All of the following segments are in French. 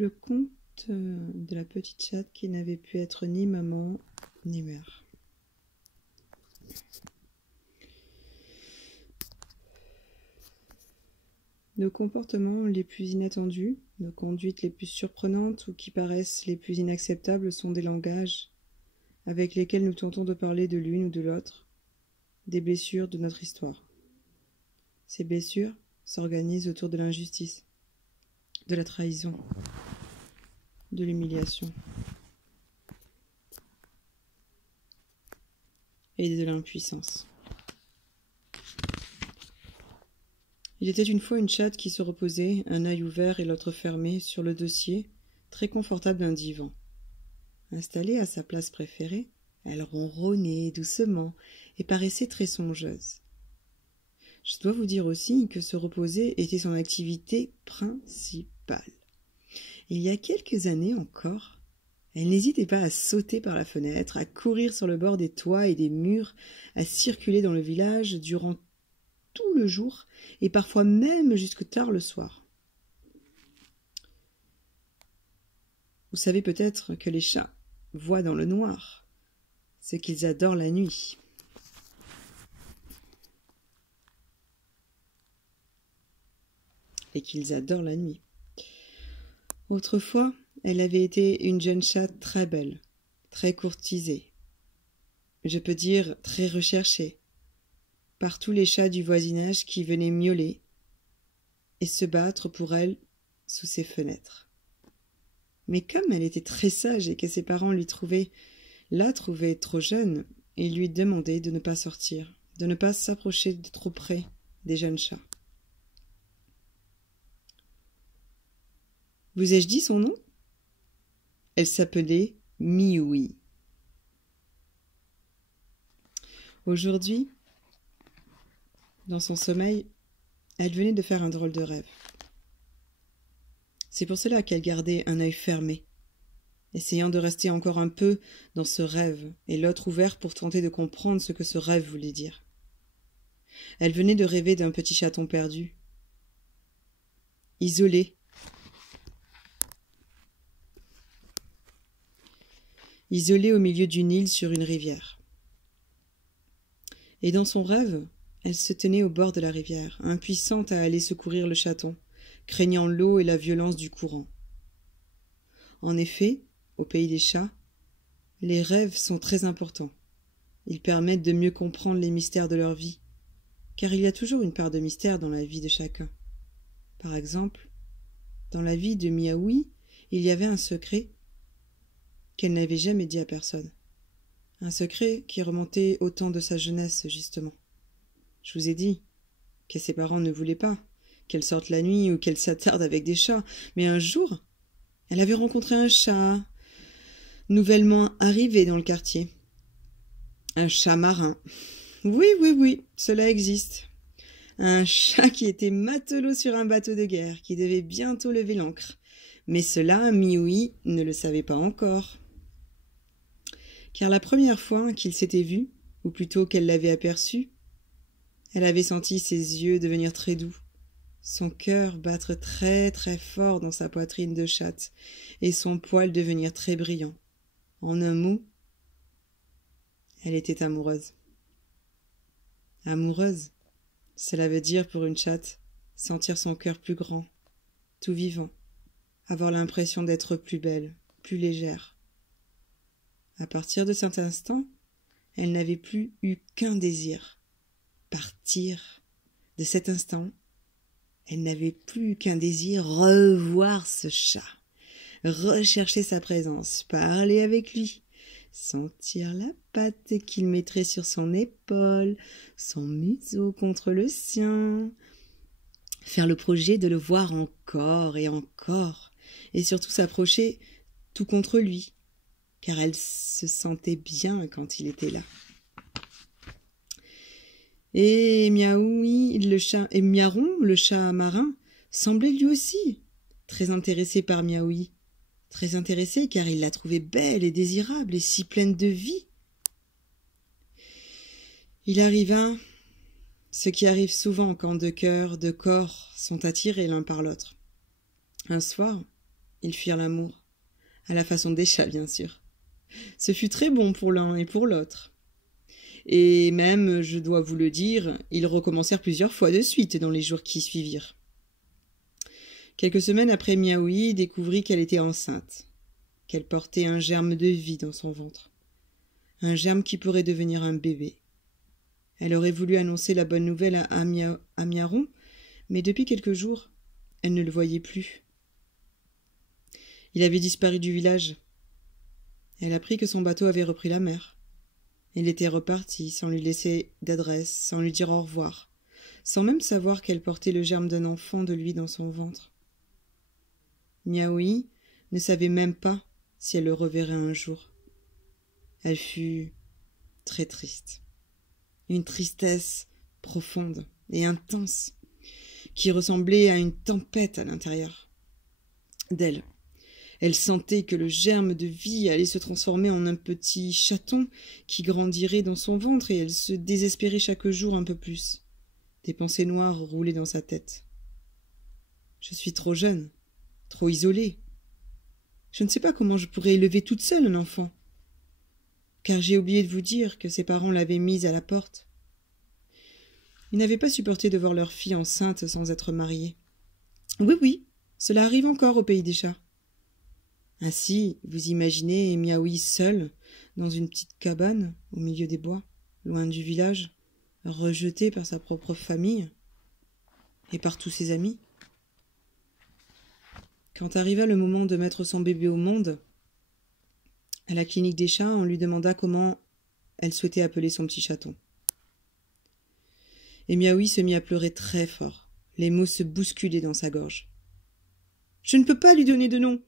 Le conte de la petite chatte qui n'avait pu être ni maman ni mère. Nos comportements les plus inattendus, nos conduites les plus surprenantes ou qui paraissent les plus inacceptables sont des langages avec lesquels nous tentons de parler de l'une ou de l'autre, des blessures de notre histoire. Ces blessures s'organisent autour de l'injustice, de la trahison, de l'humiliation et de l'impuissance. Il était une fois une chatte qui se reposait, un œil ouvert et l'autre fermé, sur le dossier, très confortable d'un divan. Installée à sa place préférée, elle ronronnait doucement et paraissait très songeuse. Je dois vous dire aussi que se reposer était son activité principale. Il y a quelques années encore, elle n'hésitait pas à sauter par la fenêtre, à courir sur le bord des toits et des murs, à circuler dans le village durant tout le jour et parfois même jusque tard le soir. Vous savez peut-être que les chats voient dans le noir, ce qu'ils adorent la nuit. Et qu'ils adorent la nuit. Autrefois, elle avait été une jeune chatte très belle, très courtisée, je peux dire très recherchée, par tous les chats du voisinage qui venaient miauler et se battre pour elle sous ses fenêtres. Mais comme elle était très sage et que ses parents la trouvaient trop jeune, ils lui demandaient de ne pas sortir, de ne pas s'approcher de trop près des jeunes chats. Vous ai-je dit son nom? Elle s'appelait Mioui. Aujourd'hui, dans son sommeil, elle venait de faire un drôle de rêve. C'est pour cela qu'elle gardait un œil fermé, essayant de rester encore un peu dans ce rêve, et l'autre ouvert pour tenter de comprendre ce que ce rêve voulait dire. Elle venait de rêver d'un petit chaton perdu, isolé au milieu d'une île sur une rivière. Et dans son rêve, elle se tenait au bord de la rivière, impuissante à aller secourir le chaton, craignant l'eau et la violence du courant. En effet, au pays des chats, les rêves sont très importants. Ils permettent de mieux comprendre les mystères de leur vie, car il y a toujours une part de mystère dans la vie de chacun. Par exemple, dans la vie de Miaoui, il y avait un secret qu'elle n'avait jamais dit à personne. Un secret qui remontait au temps de sa jeunesse, justement. Je vous ai dit que ses parents ne voulaient pas qu'elle sorte la nuit ou qu'elle s'attarde avec des chats, mais un jour, elle avait rencontré un chat nouvellement arrivé dans le quartier. Un chat marin. Oui, cela existe. Un chat qui était matelot sur un bateau de guerre, qui devait bientôt lever l'ancre. Mais cela, Mioui ne le savait pas encore. Car la première fois qu'il s'était vu, ou plutôt qu'elle l'avait aperçu, elle avait senti ses yeux devenir très doux, son cœur battre très très fort dans sa poitrine de chatte, et son poil devenir très brillant. En un mot, elle était amoureuse. Amoureuse, cela veut dire pour une chatte sentir son cœur plus grand, tout vivant, avoir l'impression d'être plus belle, plus légère. À partir de cet instant, elle n'avait plus eu qu'un désir, partir. De cet instant, elle n'avait plus qu'un désir, revoir ce chat, rechercher sa présence, parler avec lui, sentir la patte qu'il mettrait sur son épaule, son museau contre le sien, faire le projet de le voir encore et surtout s'approcher tout contre lui, car elle se sentait bien quand il était là. Et Miaoui, et Miaron, le chat marin, semblait lui aussi très intéressé par Miaoui. Très intéressé car il la trouvait belle et désirable et si pleine de vie. Il arriva ce qui arrive souvent quand deux cœurs, deux corps sont attirés l'un par l'autre. Un soir, Ils firent l'amour, à la façon des chats, bien sûr. Ce fut très bon pour l'un et pour l'autre. Et même, je dois vous le dire, ils recommencèrent plusieurs fois de suite dans les jours qui suivirent. Quelques semaines après, Miaoui découvrit qu'elle était enceinte, qu'elle portait un germe de vie dans son ventre, un germe qui pourrait devenir un bébé. Elle aurait voulu annoncer la bonne nouvelle à Miaron, mais depuis quelques jours, elle ne le voyait plus. Il avait disparu du village. Elle apprit que son bateau avait repris la mer. Il était reparti sans lui laisser d'adresse, sans lui dire au revoir, sans même savoir qu'elle portait le germe d'un enfant de lui dans son ventre. Miaoui ne savait même pas si elle le reverrait un jour. Elle fut très triste. Une tristesse profonde et intense qui ressemblait à une tempête à l'intérieur d'elle. Elle sentait que le germe de vie allait se transformer en un petit chaton qui grandirait dans son ventre et elle se désespérait chaque jour un peu plus. Des pensées noires roulaient dans sa tête. Je suis trop jeune, trop isolée. Je ne sais pas comment je pourrais élever toute seule un enfant. Car j'ai oublié de vous dire que ses parents l'avaient mise à la porte. Ils n'avaient pas supporté de voir leur fille enceinte sans être mariée. Oui, cela arrive encore au pays des chats. Ainsi, vous imaginez Miaoui seule, dans une petite cabane, au milieu des bois, loin du village, rejetée par sa propre famille et par tous ses amis. Quand arriva le moment de mettre son bébé au monde, à la clinique des chats, on lui demanda comment elle souhaitait appeler son petit chaton. Et Miaoui se mit à pleurer très fort. Les mots se bousculaient dans sa gorge. « Je ne peux pas lui donner de nom,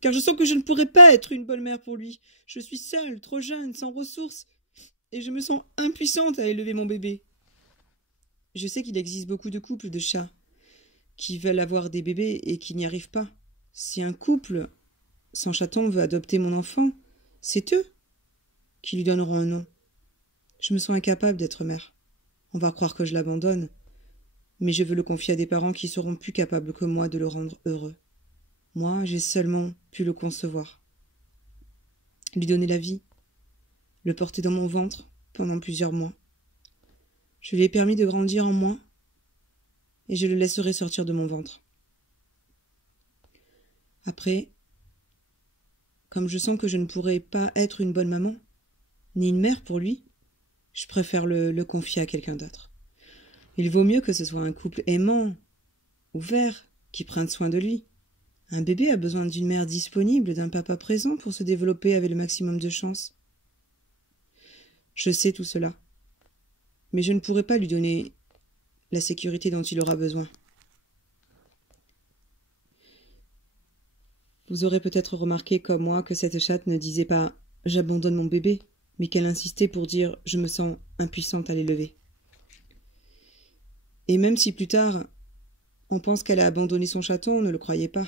car je sens que je ne pourrai pas être une bonne mère pour lui. Je suis seule, trop jeune, sans ressources, et je me sens impuissante à élever mon bébé. Je sais qu'il existe beaucoup de couples de chats qui veulent avoir des bébés et qui n'y arrivent pas. Si un couple sans chaton veut adopter mon enfant, c'est eux qui lui donneront un nom. Je me sens incapable d'être mère. On va croire que je l'abandonne, mais je veux le confier à des parents qui seront plus capables que moi de le rendre heureux. Moi, j'ai seulement pu le concevoir. Lui donner la vie, le porter dans mon ventre pendant plusieurs mois. Je lui ai permis de grandir en moi et je le laisserai sortir de mon ventre. Après, comme je sens que je ne pourrai pas être une bonne maman, ni une mère pour lui, je préfère le confier à quelqu'un d'autre. Il vaut mieux que ce soit un couple aimant, ouvert, qui prenne soin de lui. Un bébé a besoin d'une mère disponible, d'un papa présent pour se développer avec le maximum de chance. Je sais tout cela, mais je ne pourrai pas lui donner la sécurité dont il aura besoin. Vous aurez peut-être remarqué comme moi que cette chatte ne disait pas « j'abandonne mon bébé », mais qu'elle insistait pour dire « je me sens impuissante à l'élever ». Et même si plus tard, on pense qu'elle a abandonné son chaton, ne le croyez pas.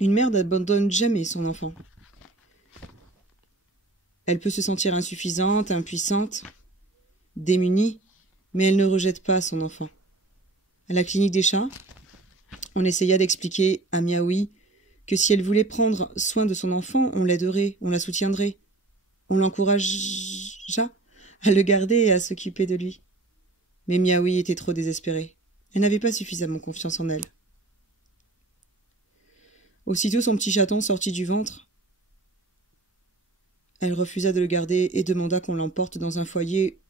Une mère n'abandonne jamais son enfant. Elle peut se sentir insuffisante, impuissante, démunie, mais elle ne rejette pas son enfant. À la clinique des chats, on essaya d'expliquer à Miaoui que si elle voulait prendre soin de son enfant, on l'aiderait, on la soutiendrait. On l'encouragea à le garder et à s'occuper de lui. Mais Miaoui était trop désespérée. Elle n'avait pas suffisamment confiance en elle. Aussitôt son petit chaton sortit du ventre. Elle refusa de le garder et demanda qu'on l'emporte dans un foyer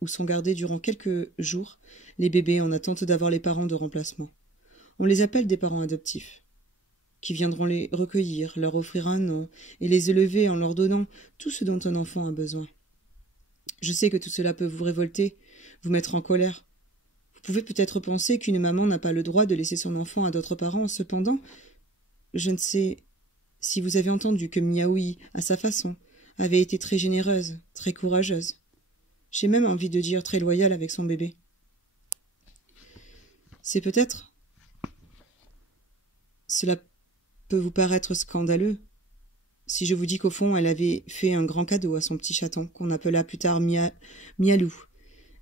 où sont gardés durant quelques jours les bébés en attente d'avoir les parents de remplacement. On les appelle des parents adoptifs, qui viendront les recueillir, leur offrir un nom et les élever en leur donnant tout ce dont un enfant a besoin. Je sais que tout cela peut vous révolter, vous mettre en colère. Vous pouvez peut-être penser qu'une maman n'a pas le droit de laisser son enfant à d'autres parents. Cependant, je ne sais si vous avez entendu que Miaoui, à sa façon, avait été très généreuse, très courageuse. J'ai même envie de dire très loyale avec son bébé. C'est peut-être... Cela peut vous paraître scandaleux, si je vous dis qu'au fond, elle avait fait un grand cadeau à son petit chaton, qu'on appela plus tard Mialou.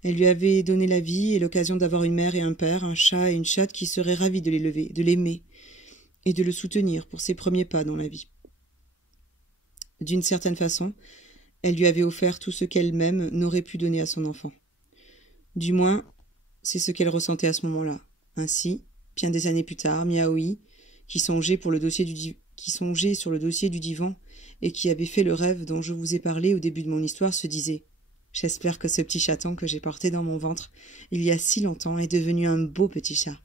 Elle lui avait donné la vie et l'occasion d'avoir une mère et un père, un chat et une chatte qui seraient ravis de l'élever, de l'aimer, et de le soutenir pour ses premiers pas dans la vie. D'une certaine façon, elle lui avait offert tout ce qu'elle-même n'aurait pu donner à son enfant. Du moins, c'est ce qu'elle ressentait à ce moment-là. Ainsi, bien des années plus tard, Miaoui, qui songeait sur le dossier du divan et qui avait fait le rêve dont je vous ai parlé au début de mon histoire, se disait « J'espère que ce petit chaton que j'ai porté dans mon ventre il y a si longtemps est devenu un beau petit chat,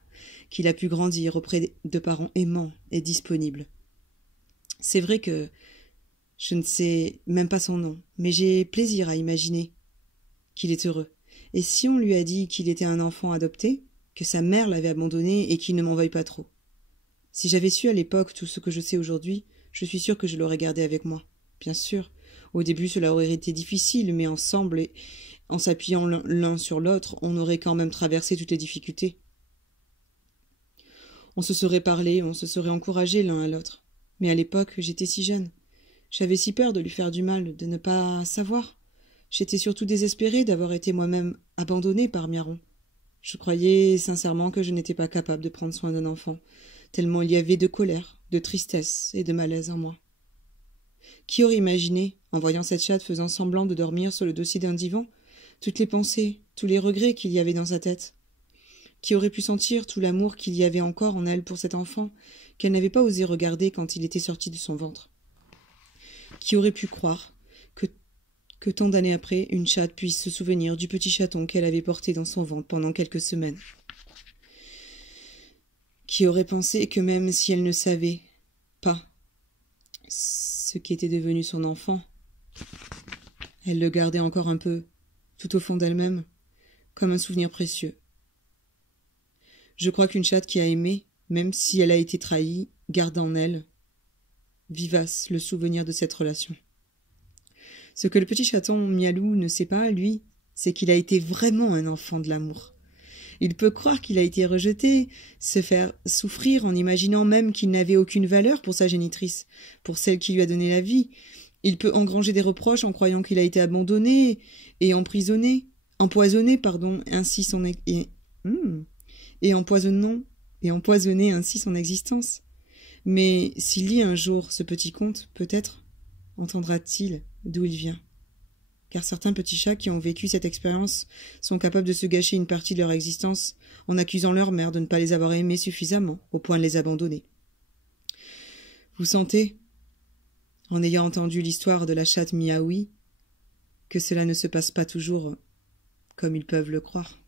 qu'il a pu grandir auprès de parents aimants et disponibles. C'est vrai que je ne sais même pas son nom, mais j'ai plaisir à imaginer qu'il est heureux. Et si on lui a dit qu'il était un enfant adopté, que sa mère l'avait abandonné et qu'il ne m'en veuille pas trop. Si j'avais su à l'époque tout ce que je sais aujourd'hui, je suis sûre que je l'aurais gardé avec moi. Bien sûr, au début cela aurait été difficile, mais ensemble et en s'appuyant l'un sur l'autre, on aurait quand même traversé toutes les difficultés. On se serait parlé, on se serait encouragé l'un à l'autre. Mais à l'époque, j'étais si jeune. J'avais si peur de lui faire du mal, de ne pas savoir. J'étais surtout désespérée d'avoir été moi-même abandonnée par Miaron. Je croyais sincèrement que je n'étais pas capable de prendre soin d'un enfant, tellement il y avait de colère, de tristesse et de malaise en moi. Qui aurait imaginé, en voyant cette chatte faisant semblant de dormir sur le dossier d'un divan, toutes les pensées, tous les regrets qu'il y avait dans sa tête? Qui aurait pu sentir tout l'amour qu'il y avait encore en elle pour cet enfant, qu'elle n'avait pas osé regarder quand il était sorti de son ventre? Qui aurait pu croire que tant d'années après, une chatte puisse se souvenir du petit chaton qu'elle avait porté dans son ventre pendant quelques semaines? Qui aurait pensé que même si elle ne savait pas ce qu'était devenu son enfant, elle le gardait encore un peu, tout au fond d'elle-même, comme un souvenir précieux. Je crois qu'une chatte qui a aimé, même si elle a été trahie, garde en elle, vivace, le souvenir de cette relation. Ce que le petit chaton Mialou ne sait pas, lui, c'est qu'il a été vraiment un enfant de l'amour. Il peut croire qu'il a été rejeté, se faire souffrir en imaginant même qu'il n'avait aucune valeur pour sa génitrice, pour celle qui lui a donné la vie. Il peut engranger des reproches en croyant qu'il a été abandonné et empoisonné ainsi son empoisonné ainsi son existence. Mais s'il lit un jour ce petit conte, peut-être entendra-t-il d'où il vient. Car certains petits chats qui ont vécu cette expérience sont capables de se gâcher une partie de leur existence en accusant leur mère de ne pas les avoir aimés suffisamment au point de les abandonner. Vous sentez, en ayant entendu l'histoire de la chatte Miaoui, que cela ne se passe pas toujours comme ils peuvent le croire.